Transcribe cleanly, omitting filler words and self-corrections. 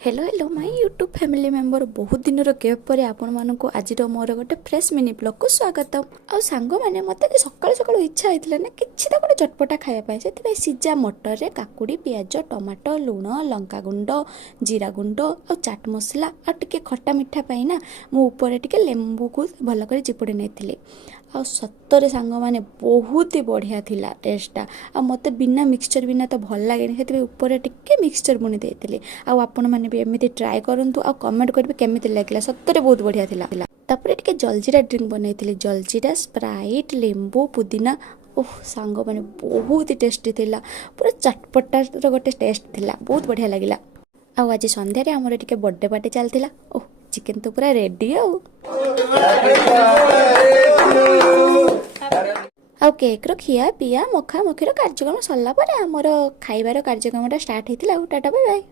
Hello hello my YouTube family member बहुत दिन gap पर आपण मानक आज मोर गोटे फ्रेश मिनी ब्लॉग को स्वागत आ सांग मैंने मत सकाल सकाल इच्छा होता ना कि गोटे चटपटा खायापी से सीजा मटर रे काकुड़ी पियाज टमाटो लुण लंका गुंड जीरा गुंड आ चाट मसला आ टिके खट्टा मिठा पाई ना मु ऊपर टिके लेंबू को भल कर चिपुड़ी नहीं आ सतरे सांग माने बहुत ही बढ़िया थिला टेस्टा आ मते बिना मिक्सचर बिना तो भल लगे से ऊपर टिके मिक्सचर बुनी देते आपण मैंने भी एमती ट्राए करूँ आ कमेंट करेंगे केमी लगे सतरे बहुत बढ़िया थिला तापर टिके जलजीरा ड्रिंक बनई जलजीरा स्प्राइट लेंबू पुदीना ओह सांग मैंने बहुत ही टेस्टी थिला पूरा चटपटार गोटे टेस्ट थिला बहुत बढ़िया लगिला। आज संध्यारे आमर टिके बर्थडे पार्टी चलता ओह चिकेन तो पूरा रेडी आ केक रो खिया पिया मखा मखीर कार्यक्रम सरला आमर खाइबार कार्यक्रम स्टार्ट होता टाटा बाय बाय।